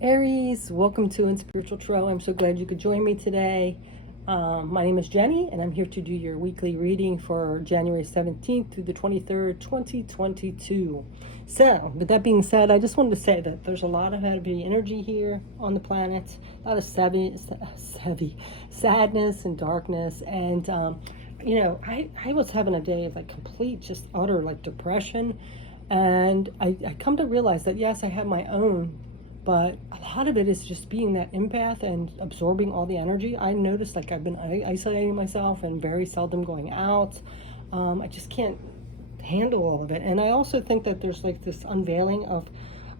Aries, welcome to In Spiritual Tarot. I'm so glad you could join me today. My name is Jenny, and I'm here to do your weekly reading for January 17th through the 23rd, 2022. So, with that being said, I just wanted to say that there's a lot of heavy energy here on the planet, a lot of heavy sadness and darkness, and I was having a day of like complete, just utter like depression, and I come to realize that yes, I have my own. But a lot of it is just being that empath and absorbing all the energy. I noticed like I've been isolating myself and very seldom going out. I just can't handle all of it. And I also think that there's like this unveiling of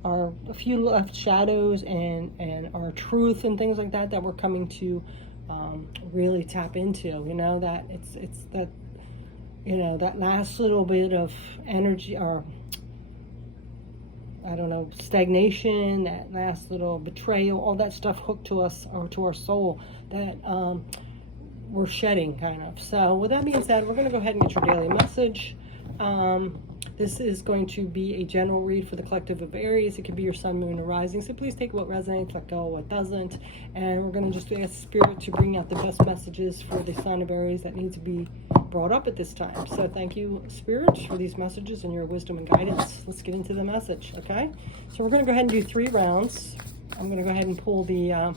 a few left shadows and our truth and things like that we're coming to really tap into. That it's that, that last little bit of energy or stagnation, that last little betrayal, all that stuff hooked to us or to our soul that we're shedding kind of. So with that being said, we're going to go ahead and get your daily message. This is going to be a general read for the collective of Aries. It could be your sun, moon, or rising. So please take what resonates, let go what doesn't. And we're going to just ask Spirit to bring out the best messages for the sign of Aries that need to be brought up at this time. So thank you, Spirit, for these messages and your wisdom and guidance. Let's get into the message, okay? So we're going to go ahead and do 3 rounds. I'm going to go ahead and pull the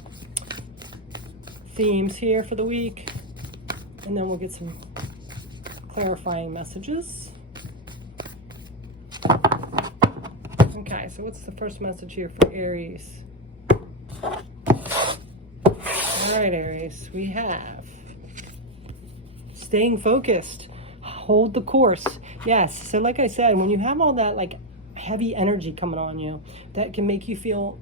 themes here for the week. And then we'll get some clarifying messages. Okay, so what's the first message here for Aries? All right, Aries, we have staying focused, hold the course. Yes, so like I said, when you have all that like heavy energy coming on you, that can make you feel,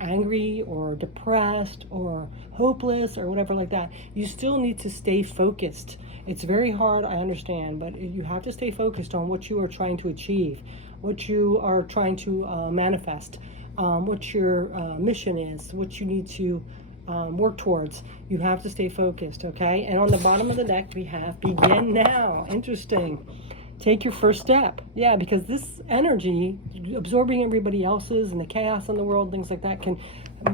angry or depressed or hopeless or whatever like that. You still need to stay focused. It's very hard, I understand, but you have to stay focused on what you are trying to achieve, what you are trying to manifest, what your mission is, what you need to work towards. You have to stay focused, okay? And on the bottom of the deck, we have begin now. Interesting. Take your first step. Yeah, because this energy, absorbing everybody else's and the chaos in the world, things like that, can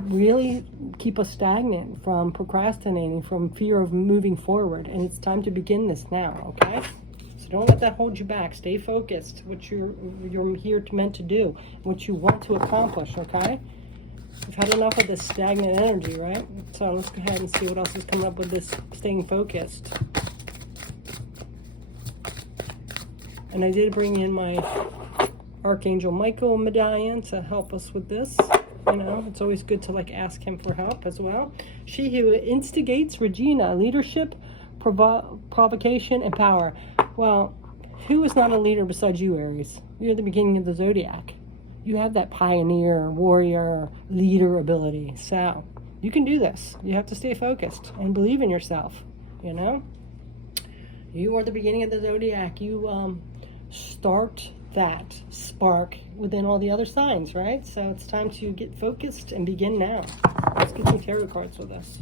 really keep us stagnant from procrastinating, from fear of moving forward. And it's time to begin this now, okay? So don't let that hold you back. Stay focused, what you're here meant to do, what you want to accomplish, okay? We've had enough of this stagnant energy, right? So let's go ahead and see what else is coming up with this staying focused. And I did bring in my Archangel Michael medallion to help us with this. It's always good to like ask him for help as well. She who instigates, Regina, leadership, provocation, and power. Well, who is not a leader besides you, Aries? You're the beginning of the zodiac. You have that pioneer, warrior, leader ability. So you can do this. You have to stay focused and believe in yourself. You are the beginning of the zodiac. You start that spark within all the other signs, right? So it's time to get focused and begin now. Let's get some tarot cards with us.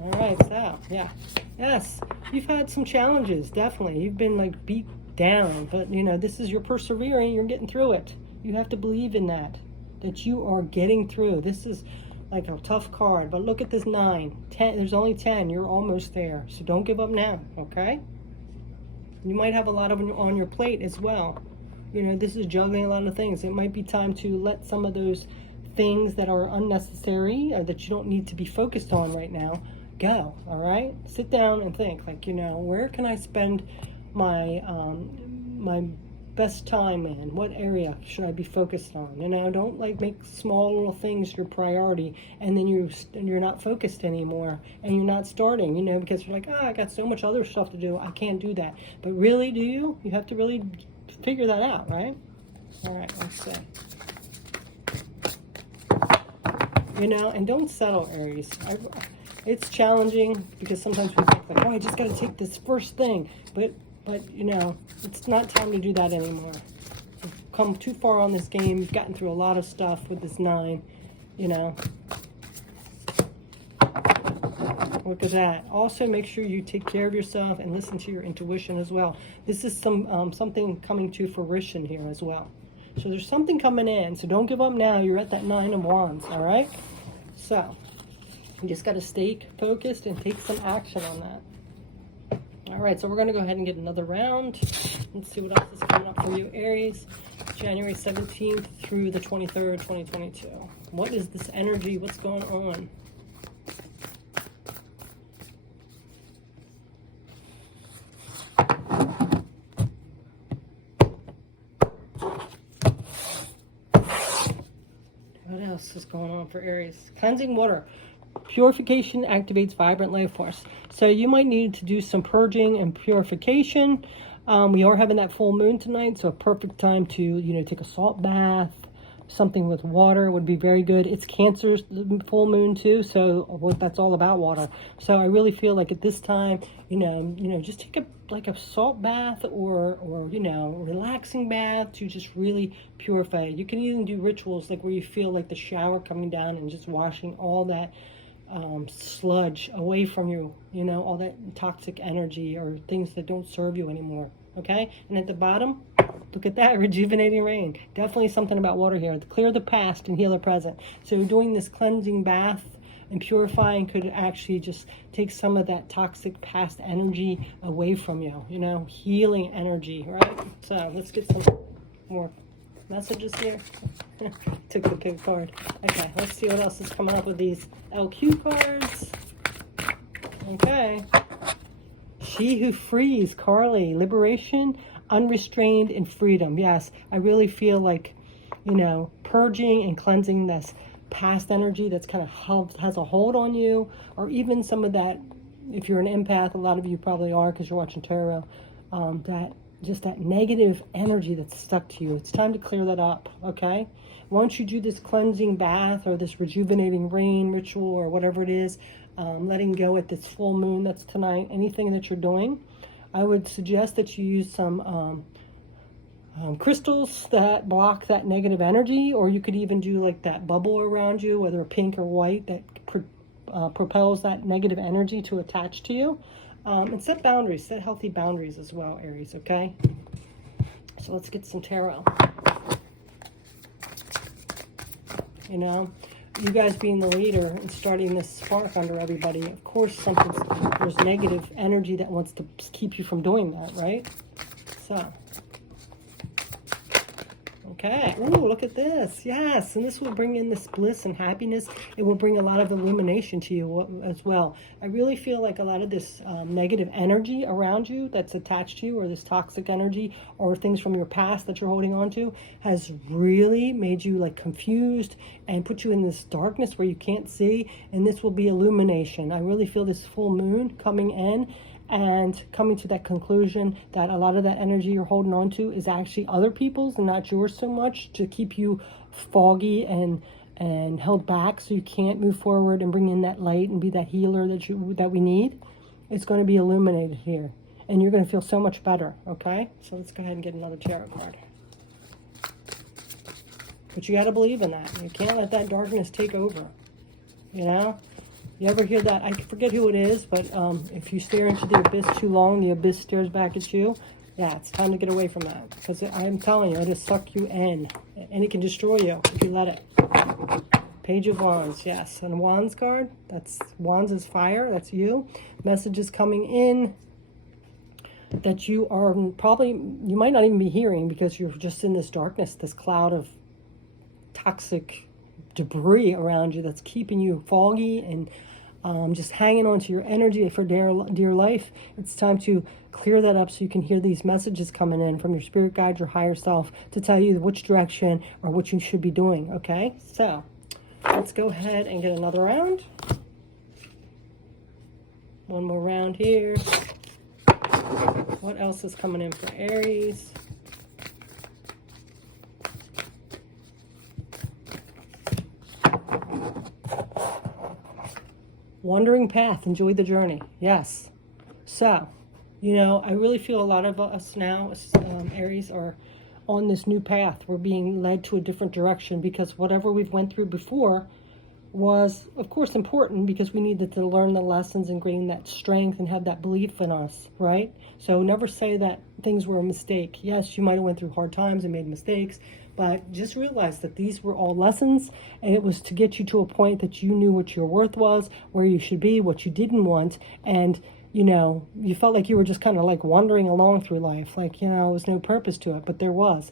All right, so yeah. Yes, you've had some challenges, definitely. You've been like beat down, but this is your persevering. You're getting through it. You have to believe in that you are getting through. This is like a tough card, but look at this 9, 10. There's only 10. You're almost there, so don't give up now, okay? You might have a lot on your plate as well. This is juggling a lot of things. It might be time to let some of those things that are unnecessary or that you don't need to be focused on right now go. All right, sit down and think like, where can I spend my my best time in? What area should I be focused on? Don't like make small little things your priority and then you're not focused anymore and you're not starting, because you're like, I got so much other stuff to do, I can't do that. But really, do you? You have to really figure that out, right? All right, let's see. And don't settle, Aries. It's challenging because sometimes we think like, I just got to take this first thing, but it's not time to do that anymore. You've come too far on this game. You've gotten through a lot of stuff with this 9, Look at that. Also, make sure you take care of yourself and listen to your intuition as well. This is something coming to fruition here as well. So there's something coming in. So don't give up now. You're at that 9 of Wands, all right? So you just got to stay focused and take some action on that. All right, so we're going to go ahead and get another round. Let's see what else is coming up for you, Aries. January 17th through the 23rd, 2022. What is this energy? What's going on? What else is going on for Aries? Cleansing water. Purification activates vibrant life force. So you might need to do some purging and purification. We are having that full moon tonight, so a perfect time to, you know, take a salt bath. Something with water would be very good. It's Cancer's full moon too, so that's all about water. So I really feel like at this time, you know, just take a salt bath or you know, relaxing bath to just really purify. You can even do rituals like where you feel like the shower coming down and just washing all that sludge away from you, you know, all that toxic energy or things that don't serve you anymore. Okay, and at the bottom, look at that, rejuvenating rain. Definitely something about water here. To clear the past and heal the present. So doing this cleansing bath and purifying could actually just take some of that toxic past energy away from you, you know, healing energy, right? So let's get some more messages here. Took the pink card. Okay, let's see what else is coming up with these LQ cards. Okay. She who frees, Carly, liberation, unrestrained, and freedom. Yes, I really feel like, you know, purging and cleansing this past energy that's kind of has a hold on you, or even some of that, if you're an empath, a lot of you probably are because you're watching tarot, that negative energy that's stuck to you. It's time to clear that up, okay? Once you do this cleansing bath or this rejuvenating rain ritual or whatever it is, letting go at this full moon that's tonight, anything that you're doing, I would suggest that you use some crystals that block that negative energy, or you could even do like that bubble around you, whether pink or white, that propels that negative energy to attach to you. And set boundaries, set healthy boundaries as well, Aries, okay? So let's get some tarot. You know, you guys being the leader and starting this spark under everybody, of course there's negative energy that wants to keep you from doing that, right? So, okay. Ooh, look at this. Yes, and this will bring in this bliss and happiness. It will bring a lot of illumination to you as well. I really feel like a lot of this negative energy around you that's attached to you, or this toxic energy, or things from your past that you're holding on to, has really made you like confused and put you in this darkness where you can't see. And this will be illumination. I really feel this full moon coming in and coming to that conclusion that a lot of that energy you're holding on to is actually other people's and not yours so much, to keep you foggy and held back so you can't move forward and bring in that light and be that healer that we need. It's going to be illuminated here, and you're going to feel so much better, okay? So let's go ahead and get another tarot card. But you got to believe in that. You can't let that darkness take over, you know? You ever hear that? I forget who it is, but if you stare into the abyss too long, the abyss stares back at you. Yeah, it's time to get away from that. Because I'm telling you, it'll suck you in. And it can destroy you if you let it. Page of Wands, yes. And Wands card, that's Wands is fire, that's you. Messages coming in that you are probably, you might not even be hearing because you're just in this darkness, this cloud of toxic debris around you that's keeping you foggy and just hanging on to your energy for dear life. It's time to clear that up so you can hear these messages coming in from your spirit guide, your higher self, to tell you which direction or what you should be doing, okay? So let's go ahead and get another round. One more round here. What else is coming in for Aries? Wandering path, enjoy the journey. Yes. So, you know, I really feel a lot of us now, Aries, are on this new path. We're being led to a different direction because whatever we've went through before was, of course, important because we needed to learn the lessons and gain that strength and have that belief in us, right? So never say that things were a mistake. Yes, you might have went through hard times and made mistakes, But just realize that these were all lessons, and it was to get you to a point that you knew what your worth was, where you should be, what you didn't want, and you know, you felt like you were just kind of like wandering along through life, like, you know, there was no purpose to it, but there was.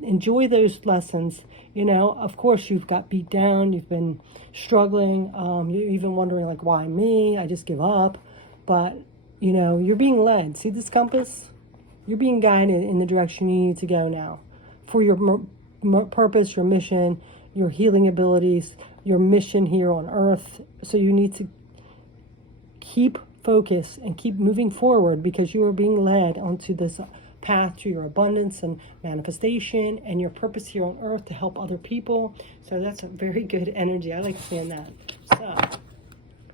Enjoy those lessons. You know, of course, you've got beat down, you've been struggling, you're even wondering, like, why me? I just give up. But, you know, you're being led. See this compass? You're being guided in the direction you need to go now for your purpose, your mission, your healing abilities, your mission here on earth. So you need to keep focus and keep moving forward, because you are being led onto this path to your abundance and manifestation and your purpose here on earth to help other people. So that's a very good energy. I like seeing that. So,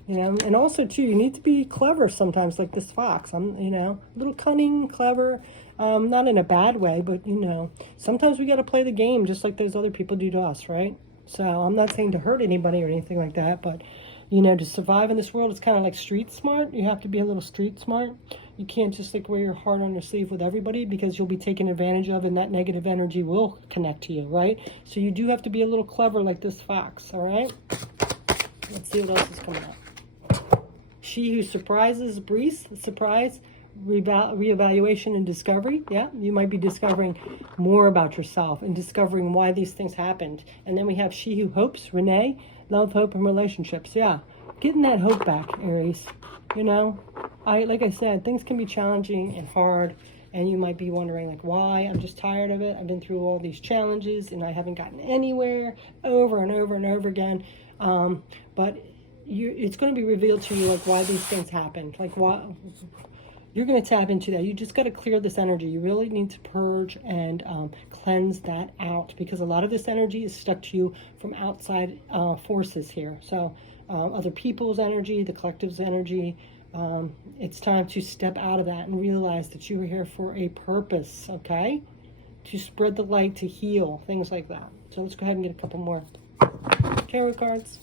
you know, and also too, you need to be clever sometimes, like this fox. I'm, you know, a little cunning, clever, not in a bad way, but you know, sometimes we got to play the game just like those other people do to us, right? So I'm not saying to hurt anybody or anything like that, but you know, to survive in this world, it's kind of like street smart. You have to be a little street smart. You can't just like wear your heart on your sleeve with everybody, because you'll be taken advantage of and that negative energy will connect to you, right? So you do have to be a little clever like this fox, all right? Let's see what else is coming up. She who surprises Breeze, surprise, reevaluation and discovery. Yeah, you might be discovering more about yourself and discovering why these things happened. And then we have she who hopes, Renee, love, hope, and relationships. Yeah, getting that hope back, Aries. You know, like I said, things can be challenging and hard, and you might be wondering, like, why? I'm just tired of it. I've been through all these challenges and I haven't gotten anywhere, over and over and over again. But it's going to be revealed to you, like, why these things happened. Like, why you're going to tap into that. You just got to clear this energy. You really need to purge and cleanse that out, because a lot of this energy is stuck to you from outside forces here. So other people's energy, the collective's energy. It's time to step out of that and realize that you are here for a purpose, okay? To spread the light, to heal, things like that. So let's go ahead and get a couple more tarot cards.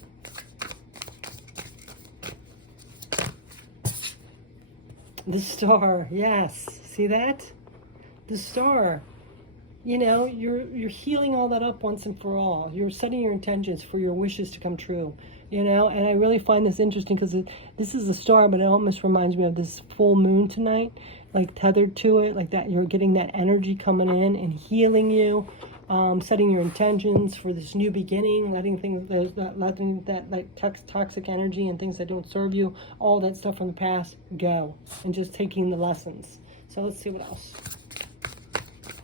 The Star, yes. See that? The Star. You know, you're healing all that up once and for all. You're setting your intentions for your wishes to come true. You know, and I really find this interesting because this is a star, but it almost reminds me of this full moon tonight, like tethered to it, like that. You're getting that energy coming in and healing you, setting your intentions for this new beginning, letting that like toxic energy and things that don't serve you, all that stuff from the past go, and just taking the lessons. So let's see what else.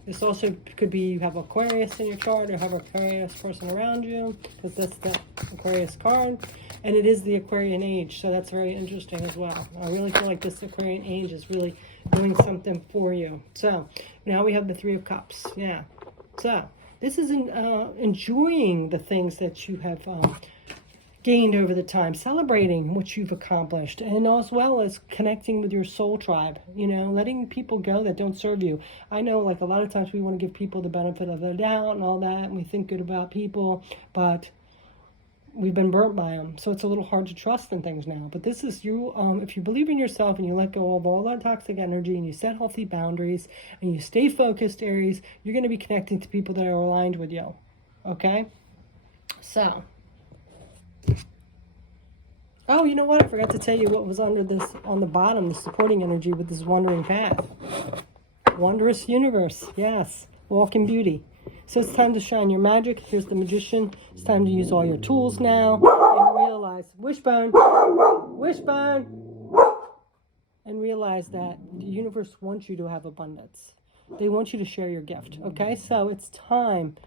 This also could be you have Aquarius in your chart, or have an Aquarius person around you, because that's the Aquarius card. And it is the Aquarian age, so that's very interesting as well. I really feel like this Aquarian age is really doing something for you. So now we have the Three of Cups. Yeah. So this is enjoying the things that you have gained over the time, celebrating what you've accomplished, and as well as connecting with your soul tribe, you know, letting people go that don't serve you. I know, like, a lot of times we want to give people the benefit of the doubt and all that, and we think good about people, but we've been burnt by them, so it's a little hard to trust in things now. But this is you, if you believe in yourself and you let go of all that toxic energy and you set healthy boundaries and you stay focused, Aries, you're going to be connecting to people that are aligned with you, okay? So, oh, you know what? I forgot to tell you what was under this, on the bottom, the supporting energy with this wandering path. Wondrous universe. Yes. Walk in beauty. So it's time to shine your magic. Here's the Magician. It's time to use all your tools now and realize, wishbone, and realize that the universe wants you to have abundance. They want you to share your gift. Okay? So it's time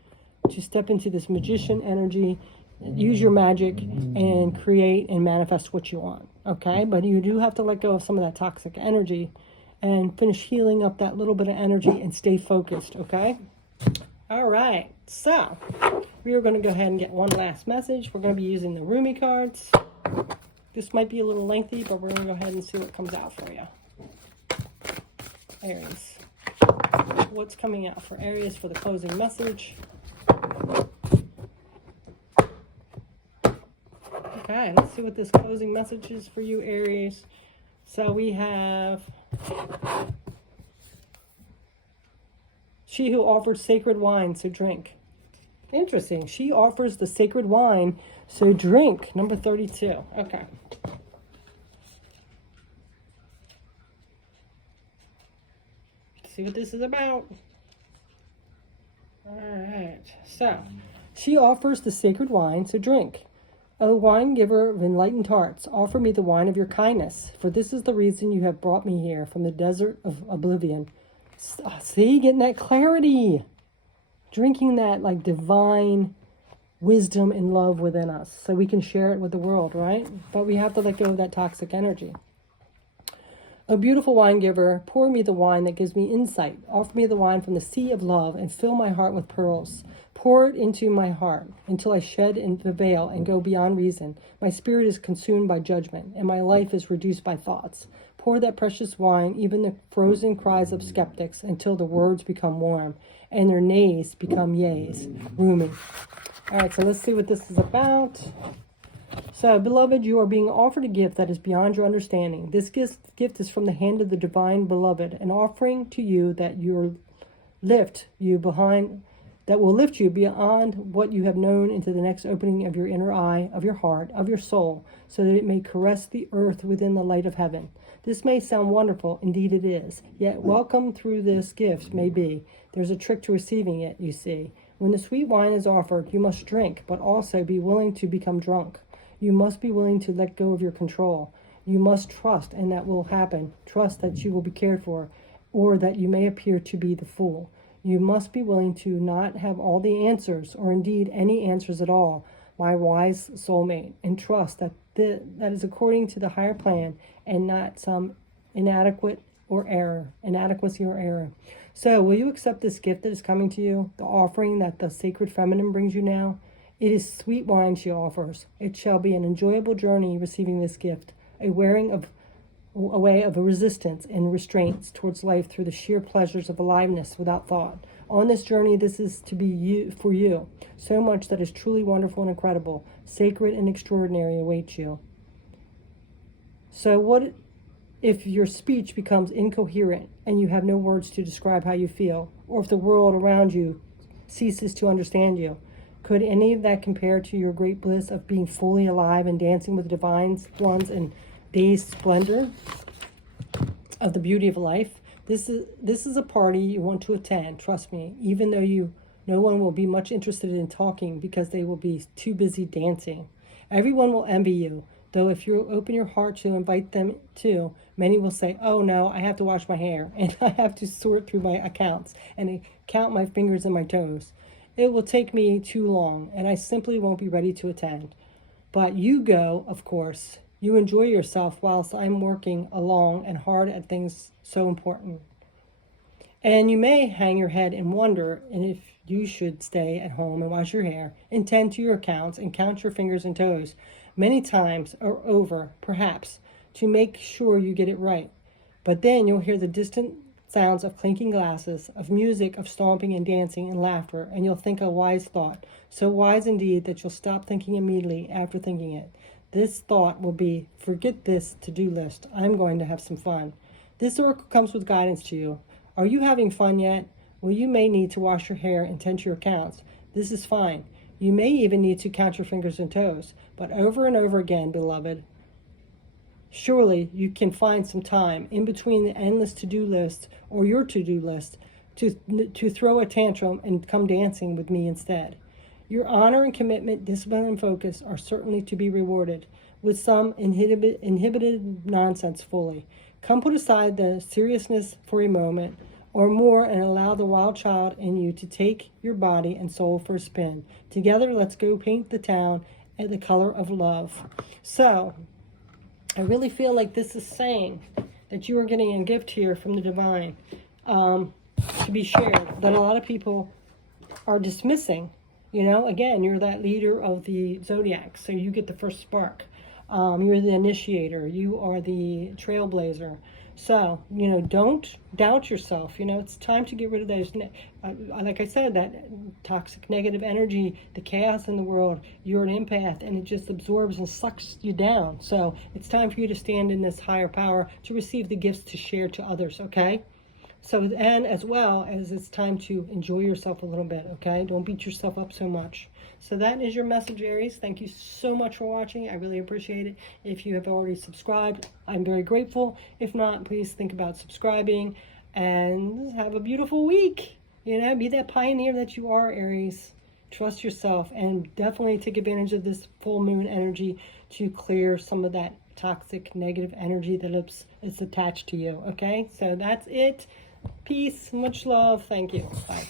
to step into this Magician energy. Use your magic and create and manifest what you want, okay? But you do have to let go of some of that toxic energy and finish healing up that little bit of energy and stay focused, okay? All right, so we are going to go ahead and get one last message. We're going to be using the Rumi cards. This might be a little lengthy, but we're going to go ahead and see what comes out for you. Aries. What's coming out for Aries for the closing message? Okay, let's see what this closing message is for you, Aries. So we have she who offered sacred wine, so drink. Interesting. She offers the sacred wine, so drink. Number 32. Okay. Let's see what this is about. All right. So, she offers the sacred wine, so drink. O wine giver of enlightened hearts, offer me the wine of your kindness, for this is the reason you have brought me here from the desert of oblivion. See, getting that clarity. Drinking that like divine wisdom and love within us so we can share it with the world, right? But we have to let go of that toxic energy. O beautiful wine giver, pour me the wine that gives me insight. Offer me the wine from the sea of love and fill my heart with pearls. Pour it into my heart until I shed the veil and go beyond reason. My spirit is consumed by judgment and my life is reduced by thoughts. Pour that precious wine, even the frozen cries of skeptics, until the words become warm and their nays become yays, roomy. All right, so let's see what this is about. So, beloved, you are being offered a gift that is beyond your understanding. This gift is from the hand of the divine beloved, an offering to you that will lift you beyond what you have known into the next opening of your inner eye, of your heart, of your soul, so that it may caress the earth within the light of heaven. This may sound wonderful, indeed it is, yet welcome through this gift may be. There's a trick to receiving it, you see. When the sweet wine is offered, you must drink, but also be willing to become drunk. You must be willing to let go of your control. You must trust, and that will happen. Trust that you will be cared for, or that you may appear to be the fool. You must be willing to not have all the answers, or indeed any answers at all, my wise soulmate, and trust that that is according to the higher plan and not some inadequacy or error. So, will you accept this gift that is coming to you, the offering that the sacred feminine brings you now? It is sweet wine she offers. It shall be an enjoyable journey receiving this gift, a way of resistance and restraints towards life through the sheer pleasures of aliveness without thought. On this journey, this is to be for you. So much that is truly wonderful and incredible, sacred and extraordinary awaits you. So what if your speech becomes incoherent and you have no words to describe how you feel, or if the world around you ceases to understand you? Could any of that compare to your great bliss of being fully alive and dancing with the divine ones in dazed splendor of the beauty of life? This is a party you want to attend, trust me, even though no one will be much interested in talking because they will be too busy dancing. Everyone will envy you, though if you open your heart to invite them too, many will say, oh no, I have to wash my hair and I have to sort through my accounts and count my fingers and my toes. It will take me too long, and I simply won't be ready to attend. But you go, of course. You enjoy yourself whilst I'm working along and hard at things so important. And you may hang your head and wonder if you should stay at home and wash your hair, and tend to your accounts and count your fingers and toes many times or over, perhaps, to make sure you get it right. But then you'll hear the distant sounds of clinking glasses, of music, of stomping and dancing and laughter, and you'll think a wise thought, so wise indeed that you'll stop thinking immediately after thinking it. This thought will be, forget this to-do list, I'm going to have some fun. This oracle comes with guidance to you. Are you having fun yet? Well, you may need to wash your hair and tend to your accounts. This is fine. You may even need to count your fingers and toes, but over and over again, beloved, surely you can find some time in between the endless to-do list or your to-do list to throw a tantrum and come dancing with me instead. Your honor and commitment, discipline and focus are certainly to be rewarded with some inhibited nonsense fully. Come put aside the seriousness for a moment or more and allow the wild child in you to take your body and soul for a spin. Together, let's go paint the town at the color of love. So, I really feel like this is saying that you are getting a gift here from the divine to be shared that a lot of people are dismissing. You know, again, you're that leader of the zodiac, so you get the first spark. You're the initiator. You are the trailblazer. So, you know, don't doubt yourself. You know, it's time to get rid of those, like I said, that toxic negative energy, the chaos in the world. You're an empath, and it just absorbs and sucks you down. So it's time for you to stand in this higher power to receive the gifts to share to others, okay? So, and as well as it's time to enjoy yourself a little bit, okay? Don't beat yourself up so much. So that is your message, Aries. Thank you so much for watching. I really appreciate it. If you have already subscribed, I'm very grateful. If not, please think about subscribing and have a beautiful week. You know, be that pioneer that you are, Aries. Trust yourself and definitely take advantage of this full moon energy to clear some of that toxic negative energy that is attached to you. Okay, so that's it. Peace, much love. Thank you. Bye.